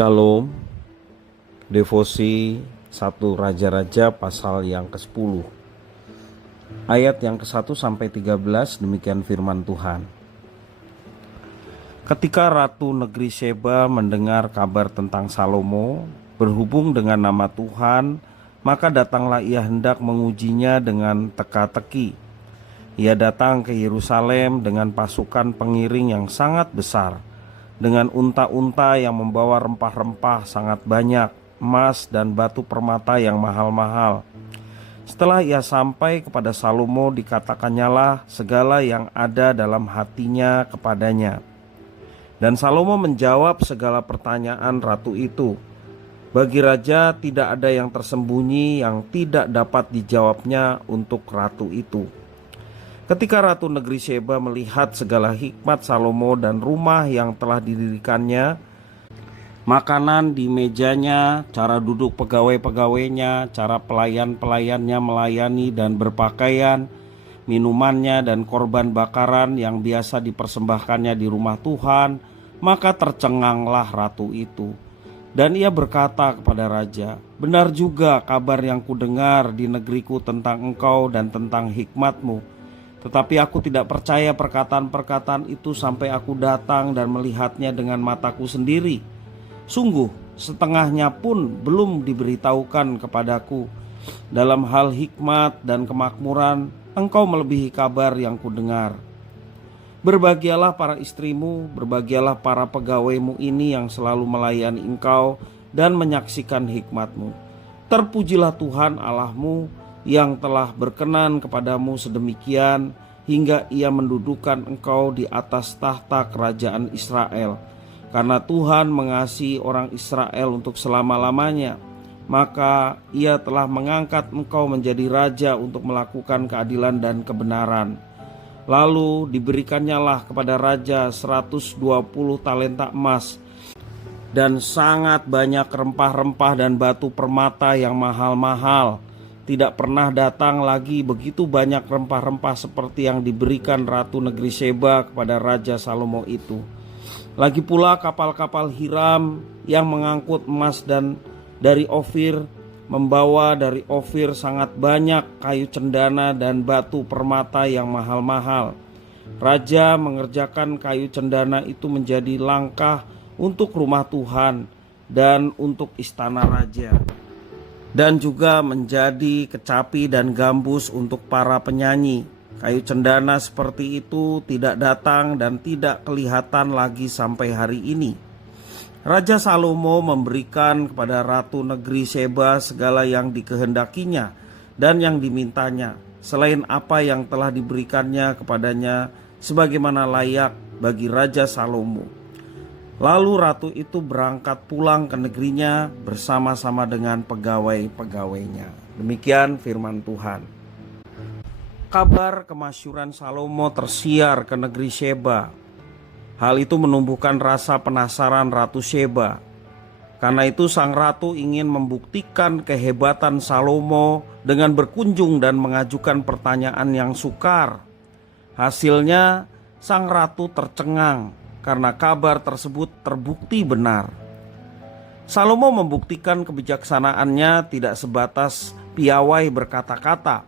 Shalom, devosi 1 Raja-Raja pasal yang ke-10 ayat yang ke-1 sampai 13. Demikian firman Tuhan. Ketika Ratu Negeri Sheba mendengar kabar tentang Salomo berhubung dengan nama Tuhan, maka datanglah ia hendak mengujinya dengan teka-teki. Ia datang ke Yerusalem dengan pasukan pengiring yang sangat besar, dengan unta-unta yang membawa rempah-rempah sangat banyak, emas dan batu permata yang mahal-mahal. Setelah ia sampai kepada Salomo, dikatakannya segala yang ada dalam hatinya kepadanya. Dan Salomo menjawab segala pertanyaan ratu itu. Bagi raja tidak ada yang tersembunyi yang tidak dapat dijawabnya untuk ratu itu. Ketika Ratu Negeri Sheba melihat segala hikmat Salomo dan rumah yang telah didirikannya, makanan di mejanya, cara duduk pegawai-pegawainya, cara pelayan-pelayannya melayani dan berpakaian, minumannya dan korban bakaran yang biasa dipersembahkannya di rumah Tuhan, maka tercenganglah ratu itu. Dan ia berkata kepada raja, "Benar juga kabar yang kudengar di negeriku tentang engkau dan tentang hikmatmu. Tetapi aku tidak percaya perkataan-perkataan itu sampai aku datang dan melihatnya dengan mataku sendiri. Sungguh, setengahnya pun belum diberitahukan kepadaku. Dalam hal hikmat dan kemakmuran, engkau melebihi kabar yang kudengar. Berbahagialah para istrimu, berbahagialah para pegawaimu ini yang selalu melayani engkau dan menyaksikan hikmatmu. Terpujilah Tuhan Allahmu yang telah berkenan kepadamu sedemikian hingga ia mendudukan engkau di atas tahta kerajaan Israel. Karena Tuhan mengasihi orang Israel untuk selama-lamanya, maka ia telah mengangkat engkau menjadi raja untuk melakukan keadilan dan kebenaran. Lalu diberikannya kepada raja 120 talenta emas dan sangat banyak rempah-rempah dan batu permata yang mahal-mahal. Tidak pernah datang lagi begitu banyak rempah-rempah seperti yang diberikan Ratu Negeri Sheba kepada Raja Salomo itu. Lagi pula kapal-kapal Hiram yang mengangkut emas dan dari Ofir, membawa dari Ofir sangat banyak kayu cendana dan batu permata yang mahal-mahal. Raja mengerjakan kayu cendana itu menjadi langkah untuk rumah Tuhan dan untuk istana raja, dan juga menjadi kecapi dan gambus untuk para penyanyi. Kayu cendana seperti itu tidak datang dan tidak kelihatan lagi sampai hari ini. Raja Salomo memberikan kepada Ratu Negeri Sheba segala yang dikehendakinya dan yang dimintanya, selain apa yang telah diberikannya kepadanya sebagaimana layak bagi Raja Salomo. Lalu ratu itu berangkat pulang ke negerinya bersama-sama dengan pegawai-pegawainya. Demikian firman Tuhan. Kabar kemasyhuran Salomo tersiar ke negeri Sheba. Hal itu menumbuhkan rasa penasaran Ratu Sheba. Karena itu sang ratu ingin membuktikan kehebatan Salomo dengan berkunjung dan mengajukan pertanyaan yang sukar. Hasilnya sang ratu tercengang karena kabar tersebut terbukti benar. Salomo membuktikan kebijaksanaannya tidak sebatas piawai berkata-kata,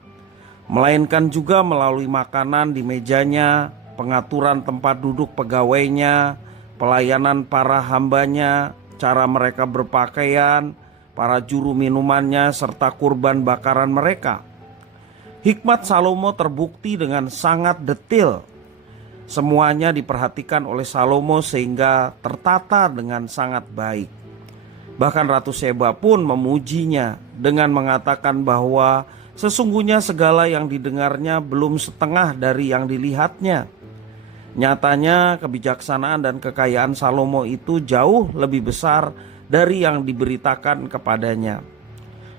melainkan juga melalui makanan di mejanya, pengaturan tempat duduk pegawainya, pelayanan para hambanya, cara mereka berpakaian, para juru minumannya, serta kurban bakaran mereka. Hikmat Salomo terbukti dengan sangat detail. Semuanya diperhatikan oleh Salomo sehingga tertata dengan sangat baik. Bahkan Ratu Sheba pun memujinya dengan mengatakan bahwa sesungguhnya segala yang didengarnya belum setengah dari yang dilihatnya. Nyatanya kebijaksanaan dan kekayaan Salomo itu jauh lebih besar dari yang diberitakan kepadanya.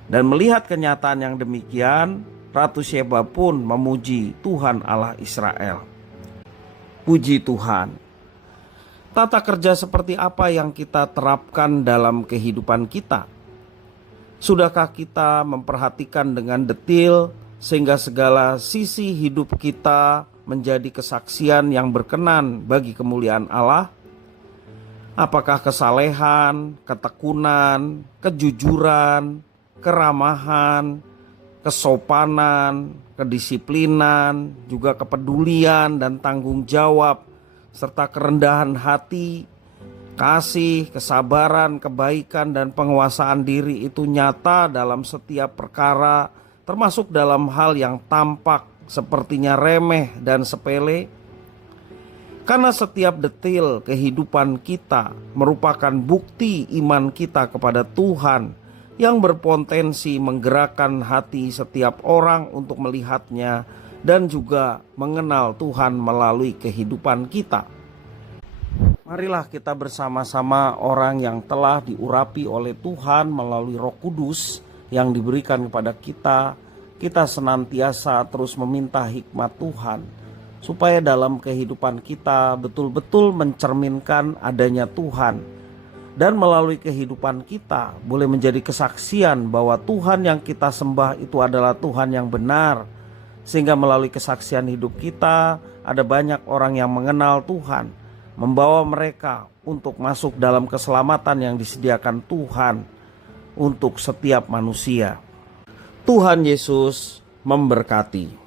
Dan melihat kenyataan yang demikian, Ratu Sheba pun memuji Tuhan Allah Israel. Puji Tuhan. Tata kerja seperti apa yang kita terapkan dalam kehidupan kita? Sudahkah kita memperhatikan dengan detail sehingga segala sisi hidup kita menjadi kesaksian yang berkenan bagi kemuliaan Allah? Apakah kesalehan, ketekunan, kejujuran, keramahan, kesopanan, kedisiplinan, juga kepedulian dan tanggung jawab, serta kerendahan hati, kasih, kesabaran, kebaikan, dan penguasaan diri itu nyata dalam setiap perkara, termasuk dalam hal yang tampak sepertinya remeh dan sepele. Karena setiap detil kehidupan kita merupakan bukti iman kita kepada Tuhan yang berpotensi menggerakkan hati setiap orang untuk melihatnya dan juga mengenal Tuhan melalui kehidupan kita. Marilah kita bersama-sama orang yang telah diurapi oleh Tuhan melalui Roh Kudus yang diberikan kepada kita senantiasa terus meminta hikmat Tuhan, supaya dalam kehidupan kita betul-betul mencerminkan adanya Tuhan, dan melalui kehidupan kita boleh menjadi kesaksian bahwa Tuhan yang kita sembah itu adalah Tuhan yang benar, sehingga melalui kesaksian hidup kita ada banyak orang yang mengenal Tuhan, membawa mereka untuk masuk dalam keselamatan yang disediakan Tuhan untuk setiap manusia. Tuhan Yesus memberkati.